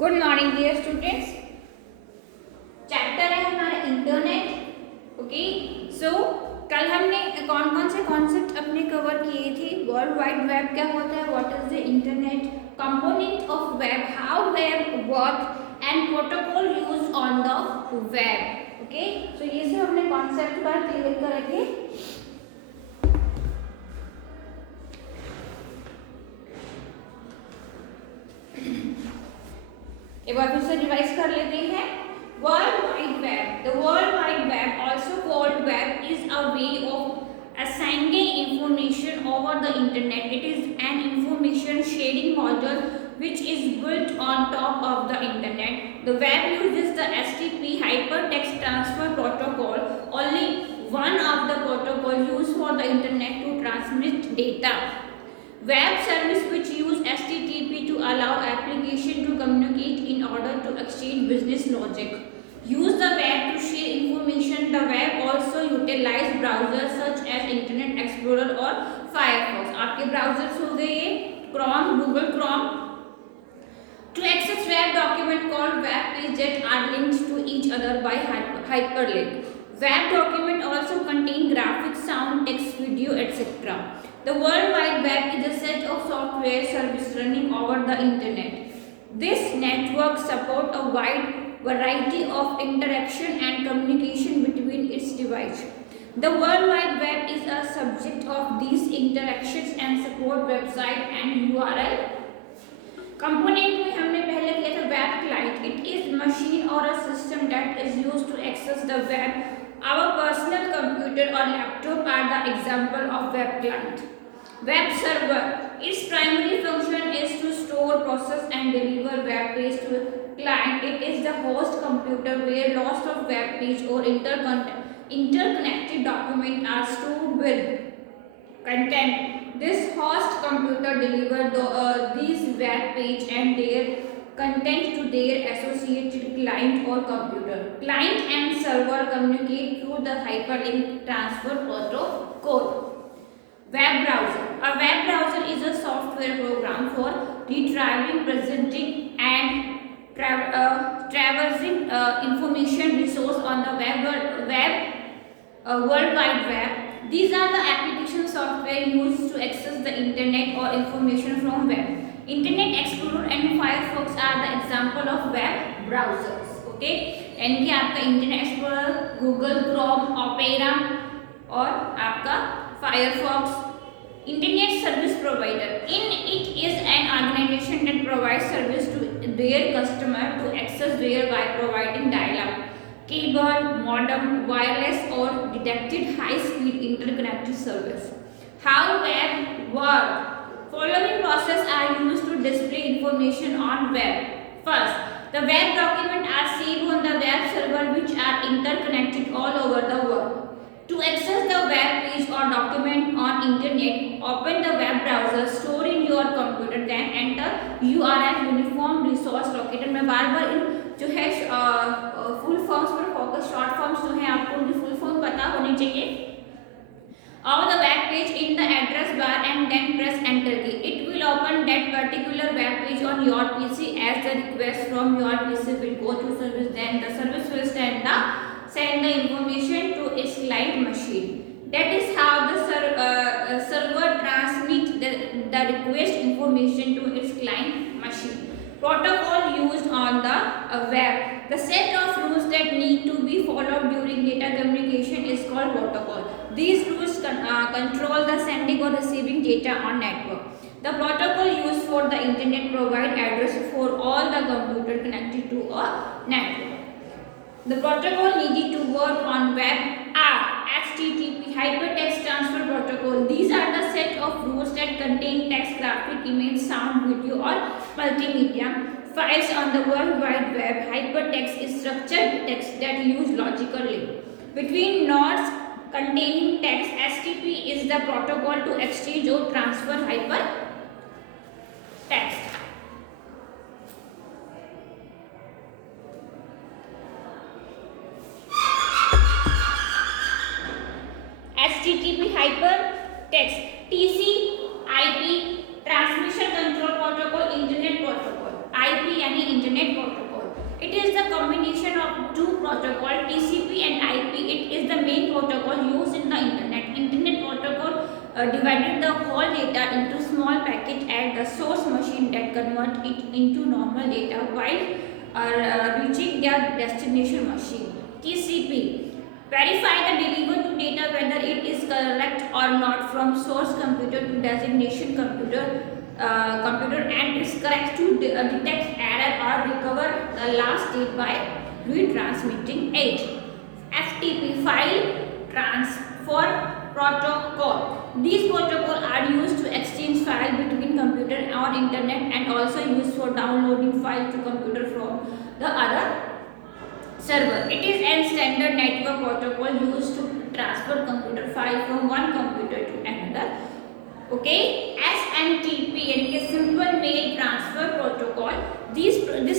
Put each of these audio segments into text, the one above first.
Good morning dear students. Chapter है हमारा internet. Okay, सो कल हमने कौन कौन से कॉन्सेप्ट अपने कवर किए थे। वर्ल्ड वाइड वेब क्या होता है, what is the internet, component of web, how web work and protocol used on the web. Okay, so ये सब हमने कॉन्सेप्ट पर क्लियर करेंगे। एक बार फिर से रिवाइज कर लेते हैं। World wide web, the world wide web also called web is a way of assigning information over the internet. It is an information sharing model which is built on top of the internet. The web uses the HTTP hypertext transfer protocol, only one of the protocol used for the internet to transmit data. Web service which use HTTP to allow application to communicate in order to exchange business logic. Use the web to share information. The web also utilize browsers such as Internet Explorer or Firefox. आपके browsers हो गए ये Chrome, Google Chrome. To access web document called web page that are linked to each other by hyperlink. Web document also contain graphics, sound, text, video, etc. The World Wide Web is a set of software services running over the internet. This network supports a wide variety of interaction and communication between its devices. The World Wide Web is a subject of these interactions and support website and URL. Component में हमने पहले किया था web client. It is machine or a system that is used to access the web. Our personal computer or laptop are the example of web client. Web server. Its primary function is to store, process and deliver web page to client. It is the host computer where lots of web page or interconnected documents are stored with content. This host computer delivers these web page and their content to their associated client or computer. Client and server communicate through the hyperlink transfer protocol. Web browser. A web browser is a software program for retrieving, presenting and traversing information resource on the World Wide Web. These are the application software used to access the internet or information from web. Internet Explorer and Firefox are the example of web browsers. Okay, यानी कि आपका internet explorer, Google Chrome, opera और आपका Firefox. Internet service provider. It is an organization that provides service to their customer to access their by providing dial-up, cable, modem, wireless or detected high-speed interconnected service. How web work? Following process are used to display information on web. First, the web documents are saved on the web server which are interconnected all over the world. To access the web page or document on internet, open the web browser, store in your computer, then enter URL uniform resource locator. मैं बार-बार इन जो है full forms पर focus, short forms जो है आपको उनकी full form पता होनी चाहिए. Of the web page in the address bar and then press enter key. It will open that particular web page on your PC as the request from your PC will go to service. Then the service will send the information to its client machine. That is how the server transmits the request information to its client machine. Protocol used on the web. The set of rules that need to be followed during data communication is called protocol. These rules control the sending or receiving data on network. The protocol used for the internet provide address for all the computer connected to a network. The protocol needed to work on web are HTTP Hypertext Transfer Protocol. These are the set of rules that contain text, graphic, image, sound, video or multimedia files on the World Wide Web. Hypertext is structured text that use logical link between nodes containing text. HTTP is the protocol to exchange or transfer hypertext. HTTP hypertext, TCP/IP transmission control protocol, internet protocol. IP यानी internet divided the whole data into small packets at the source machine that convert it into normal data while reaching their destination machine. TCP. Verify the delivered to data whether it is correct or not from source computer to destination computer and is correct to detect error or recover the last state by retransmitting it. FTP, file transfer protocol. These protocols are used to exchange files between computer or internet and also used for downloading files to computer from the other server. It is a standard network protocol used to transfer computer file from one computer to another. Okay, SMTP यानी कि Simple Mail Transfer Protocol. This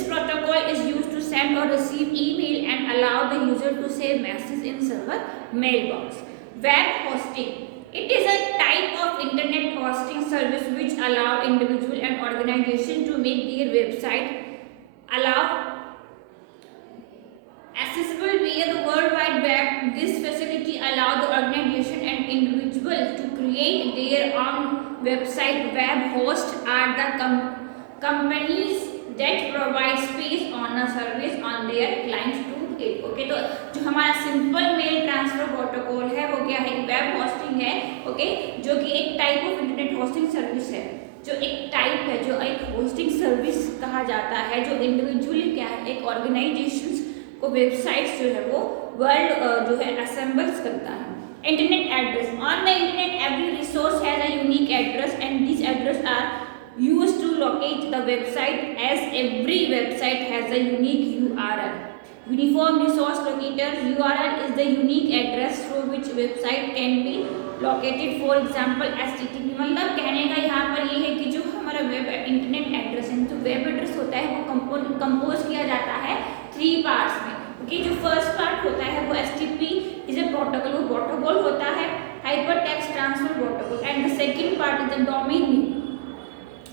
protocol is used to send or receive email and allow the user to save messages in server mailbox. Web hosting. It is a type of internet hosting service which allow individual and organization to make their website accessible via the World Wide Web. This facility allows the organization and individuals to create their own website. Web hosts are the companies that provide space on a service on their clients to it. Okay, तो जो हमारा simple mail transfer protocol है वो क्या है, web hosting है. Okay, जो कि एक type of internet hosting service है, जो एक टाइप है, जो एक होस्टिंग सर्विस कहा जाता है, जो इंडिविजुअली क्या है, एक ऑर्गेनाइजेशंस को वेबसाइट्स जो है वो वर्ल्ड जो है असेंबल्स करता है. Internet address. On the internet every resource has a unique address and this address are used to locate the website as every website has a unique URL. Uniform Resource Locator. URL is the unique address through which website can be located. For example, HTTP. मतलब कहने का यहाँ पर ये है कि जो हमारा वेब इंटरनेट एड्रेस है, जो वेब एड्रेस होता है वो कंपोज किया जाता है 3 पार्ट्स में. ओके, जो फर्स्ट पार्ट होता है वो HTTP इज ए प्रोटोकॉल, वो प्रोटोकॉल होता है, hyper text transfer protocol. And the second part is the domain name.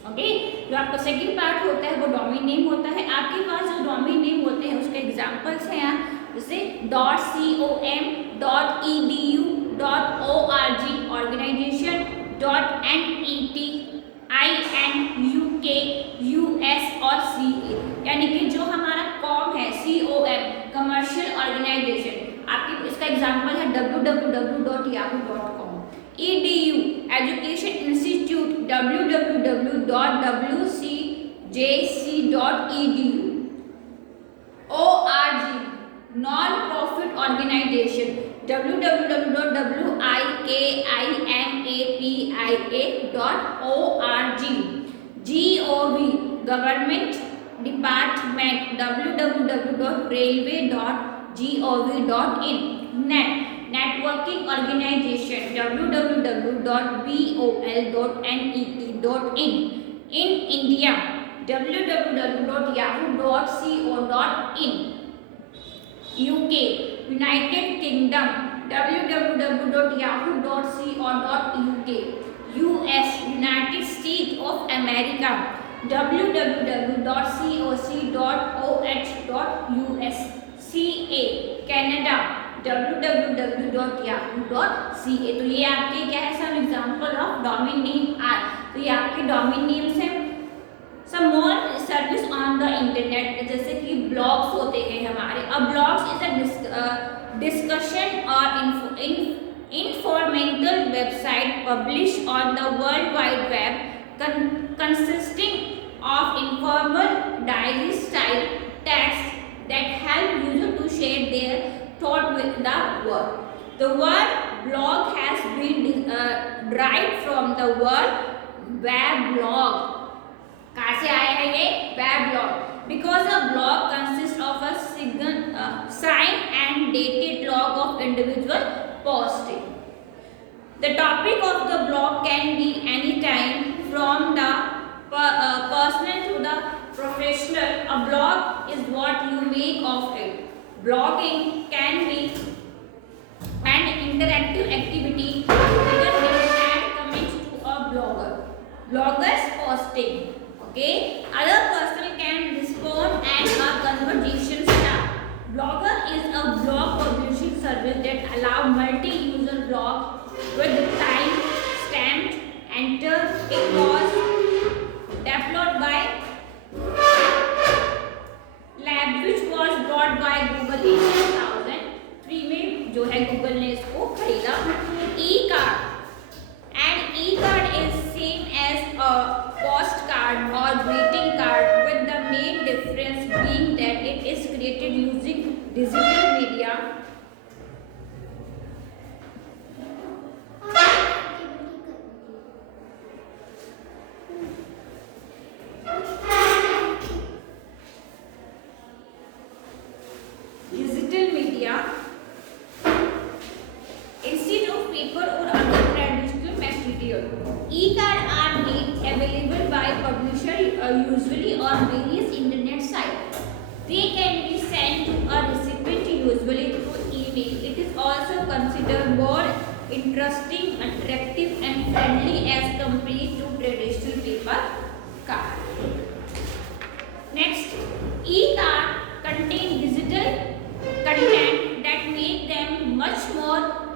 Okay, जो आपका सेकंड पार्ट होता है वो डोमेन नेम होता है. आपके पास जो डोमेन नेम होते हैं उसके एग्जांपल्स हैं यहाँ, जैसे .com, .edu, .org, organization, .net, IN, UK, US और CA. यानी कि जो हमारा कॉम है, COM, कमर्शियल ऑर्गेनाइजेशन, आपकी इसका एग्जांपल है www.yahoo.com. EDU, Education Institute, www.wcjc.edu. ORG, Non-Profit Organization, www.wikimapia.org. GOV, Government Department, www.railway.gov.in. NET, Networking Organization, www.bol.net.in. In India, www.yahoo.co.in. UK, United Kingdom, www.yahoo.co.uk. US, United States of America, www.coc.oh.us. CA, Canada, www.yahoo.ca. तो ये आपके क्या है, some example of domain name are. तो ये आपके domain names हैं. Some more service on the internet, जैसे कि ब्लॉग्स होते हैं हमारे. अब ब्लॉग्स इज अ डिस्कशन और informational website publish on the world wide web consisting of informal diary style texts that help user to share their thought with the world. The word blog has been derived from the word weblog. कहाँ से आया है ये weblog? Because a blog consists of a signed and dated log of individual posting. The topic of the blog can be any time from the personal to the professional. A blog is what you make of it. Blogging can be an interactive activity where they add comments to a blogger. Bloggers posting. Okay, other person can respond and a conversation start. Blogger is a blog publishing service that allow multi-user blog with time stamp card or greeting card, with the main difference being that it is created using digital media. Digital media instead of paper or other traditional material. E-card are made available by publisher usually on various internet sites. They can be sent to a recipient usually through email. It is also considered more interesting, attractive and friendly as compared to traditional paper card. Next, e-card contain digital content that make them much more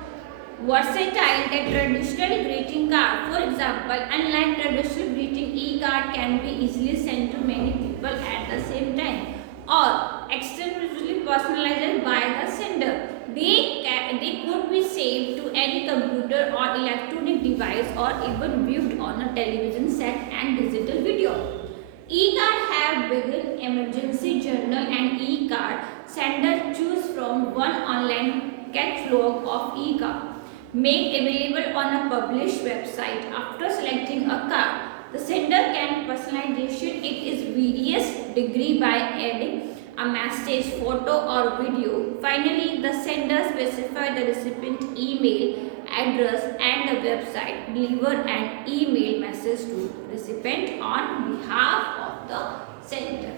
versatile than traditional greeting card. For example, unlike traditional greeting, e-card can be easily sent to many people at the same time or extensively personalized by the sender. They could be saved to any computer or electronic device or even viewed on a television set and digital video. E-card have begun emergency journal and e-card sender choose from one online catalog of e-card made available on a published website. After selecting a card, the sender can personalization it is various degree by adding a message, photo or video. Finally, the sender specify the recipient email address and the website, deliver an email message to the recipient on behalf of the sender.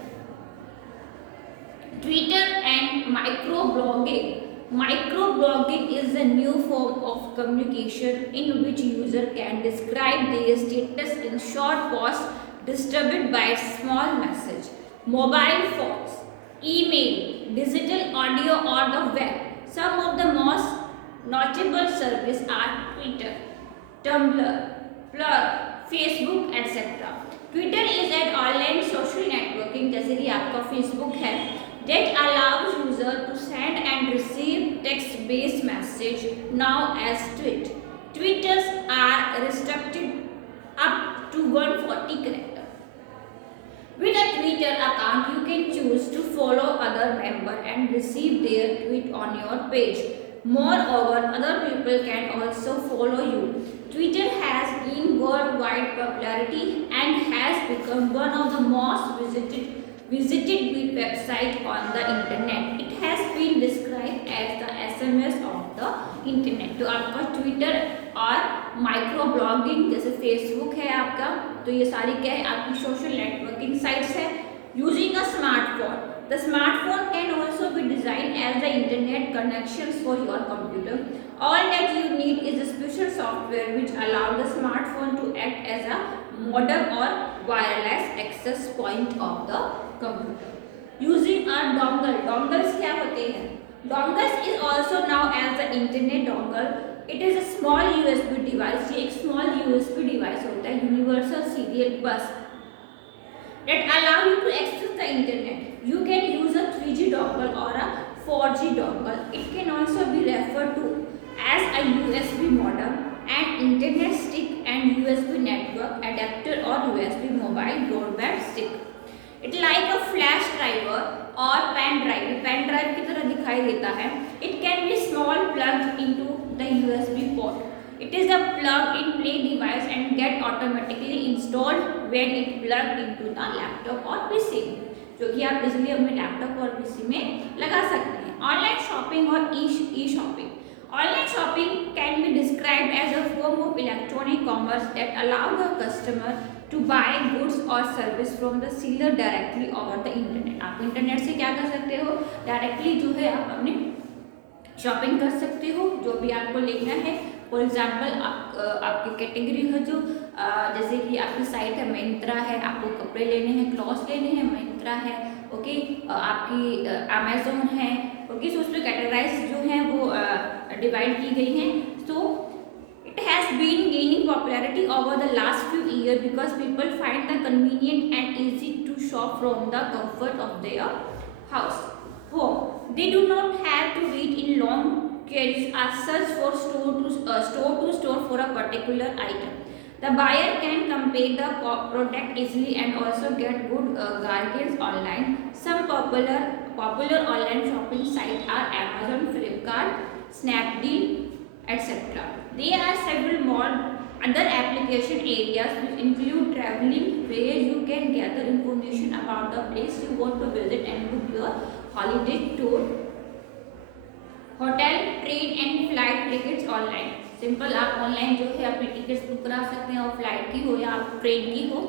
Twitter and microblogging. Microblogging is a new form of communication in which user can describe their status in short posts distributed by small message. Mobile phones, email, digital audio or the web. Some of the most notable services are Twitter, Tumblr, Plug, Facebook, etc. Twitter is an online social networking जैसे कि आपका Facebook है that allows user to send and receive text-based message now as tweet. Tweets are restricted up to 140 characters. With a Twitter account, you can choose to follow other members and receive their tweet on your page. Moreover, other people can also follow you. Twitter has gained worldwide popularity and has become one of the most visited websites on the internet. It has been described as the SMS of the internet. तो आपका Twitter और micro blogging जैसे Facebook है आपका, तो ये सारी क्या है आपकी सोशल नेटवर्किंग साइट्स है. Using a smartphone. The smartphone can also be designed as the internet connections for your computer. All that you need is a special software which allows the smartphone to act as a modem or wireless access point of the computer. Using a dongle. Dongles क्या होते हैं? Dongles is also known as the internet dongle. It is a small USB device. ये एक small USB device होता है, universal serial bus, that allow you to access the internet. You can use a 3G dongle or a 4G dongle. It can also be referred to as a USB modem, an internet stick and USB network adapter or USB mobile broadband stick. It like a flash driver or pen drive. Pen drive की तरह दिखाई देता है. It can be small plugged into the USB port. It is a plug-in-play device and get automatically installed when it plugged into the laptop or PC, जो कि आप easily अपने laptop और पीसी में लगा सकते हैं. ऑनलाइन शॉपिंग और ई shopping. Online shopping can be described as a form of electronic commerce that allow the customer to buy goods or service from the seller directly over the internet. आप internet से क्या कर सकते हो, directly जो है आप अपने शॉपिंग कर सकते हो जो भी आपको लेना है. फॉर एग्जाम्पल आपकी कैटेगरी है जो जैसे कि आपकी साइट है मिंत्रा है, आपको कपड़े लेने हैं, क्लॉथ्स लेने हैं, मिंत्रा है. ओके, आपकी अमेजोन है. ओके, सो उस पर कैटेगराइज जो हैं वो डिवाइड की गई हैं. सो it has been gaining popularity over the last few years because people find the convenient and easy to shop from the comfort of their house home. They do not have to wait in long queues or search for store to store for a particular item. The buyer can compare the product easily and also get good bargains online. Some popular online shopping sites are Amazon, Flipkart, Snapdeal, etc. There are several more other application areas which include traveling, where you can gather information about the place you want to visit and book your holiday tour. Hotel, train and flight tickets online. Simple, आप online जो है अपनी tickets book करा सकते हैं, और flight की हो या आप ट्रेन की हो।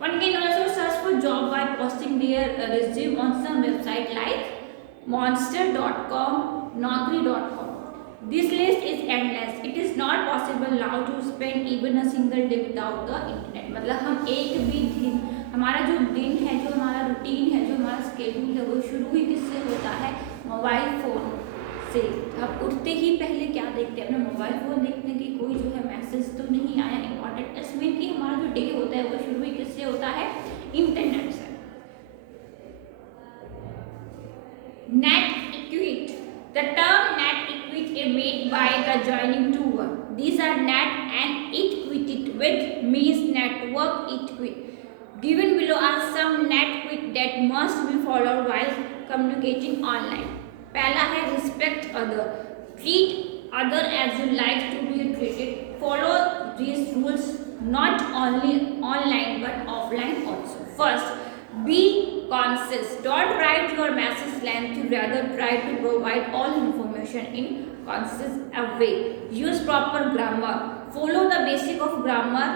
One can also search for job by posting their resume on some website like monster.com, naukri.com. This list is endless. It is not possible now to spend even a single day without the internet. मतलब हम एक भी दिन, हमारा जो दिन है, जो हमारा रूटीन है, जो हमारा स्केड्यूल है, वो शुरू ही किससे होता है? मोबाइल फ़ोन से। आप उठते ही पहले क्या देखते हैं? अपना मोबाइल फ़ोन देखते हैं कि कोई जो है मैसेज तो नहीं आया इम्पॉर्टेंट। इसमें कि हमारा जो डे होता है वो शुरू ही किससे होता है? इंटरनेट से। NetEquity. The term NetEquity is made by the joining two words. These are net and equity, which means network equity. Given below are some NetEquity that must be followed while communicating online. पहला है respect other. Treat other as you like to be treated. Follow these rules not only online but offline also. First, be conscious. Don't write your message lengthy. Rather, try to provide all information in concise way. Use proper grammar. Follow the basic of grammar,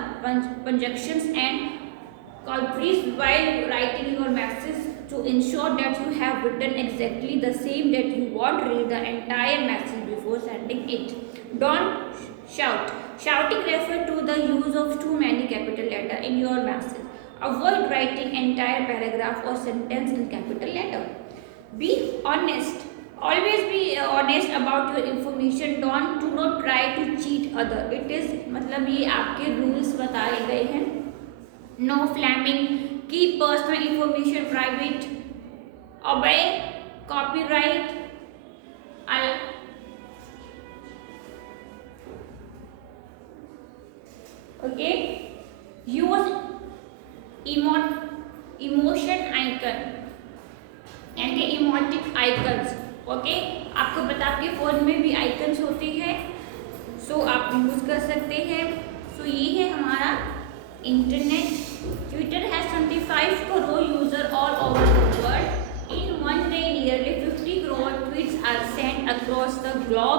conjunctions, and causeries while writing your message to ensure that you have written exactly the same that you want. Read the entire message before sending it. Don't shout. Shouting refers to the use of too many capital letters in your message. Avoid writing entire paragraph or sentence in capital letter. Be honest. Always be honest about your information. Do not try to cheat other. It is मतलब ये आपके rules बताए गए हैं। No flaming. Keep personal information private. Obey copyright. Okay. Use emotion icon यानी कि इमोटिक icons. Okay, आपको पता आपके फ़ोन में भी आइकन्स होती है, सो आप यूज़ कर सकते हैं। सो ये है हमारा इंटरनेट। Twitter has 25 crore user all over the world. In one day nearly 50 crore tweets are sent across the globe.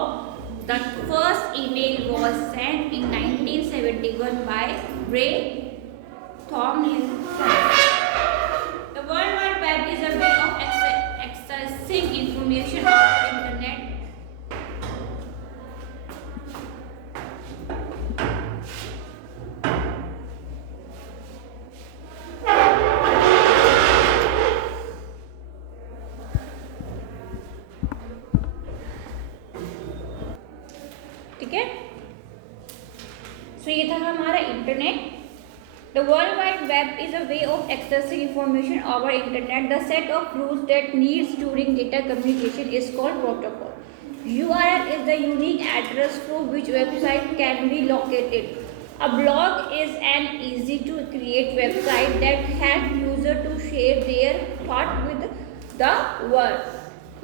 The first email was sent in 1971 by Ray Tomlinson. The World Wide Web is a way of accessing information on the internet. ठीक है, सो ये था हमारा internet. The World Wide Web is a way of accessing information over internet. The set of rules that needs during data communication is called protocol. URL is the unique address through which website can be located. A blog is an easy to create website that helps user to share their thought with the world.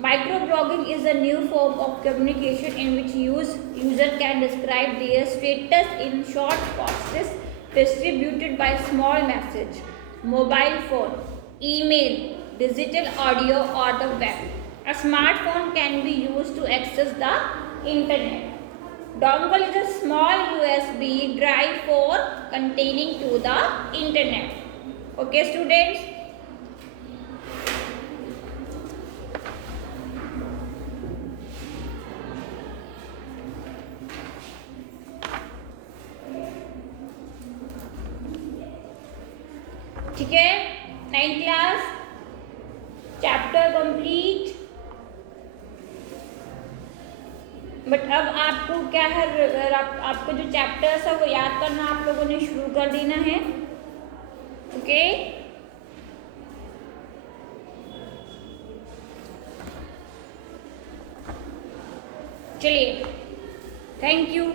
Microblogging is a new form of communication in which user can describe their status in short posts distributed by small message, mobile phone, email, digital audio or the web. A smartphone can be used to access the internet. Dongle is a small USB drive for containing to the internet. Okay students? ठीक है, 9th class chapter complete. But अब आपको क्या है, आपको जो chapters है वो याद करना आप लोगों ने शुरू कर देना है। ओके, चलिए, थैंक यू।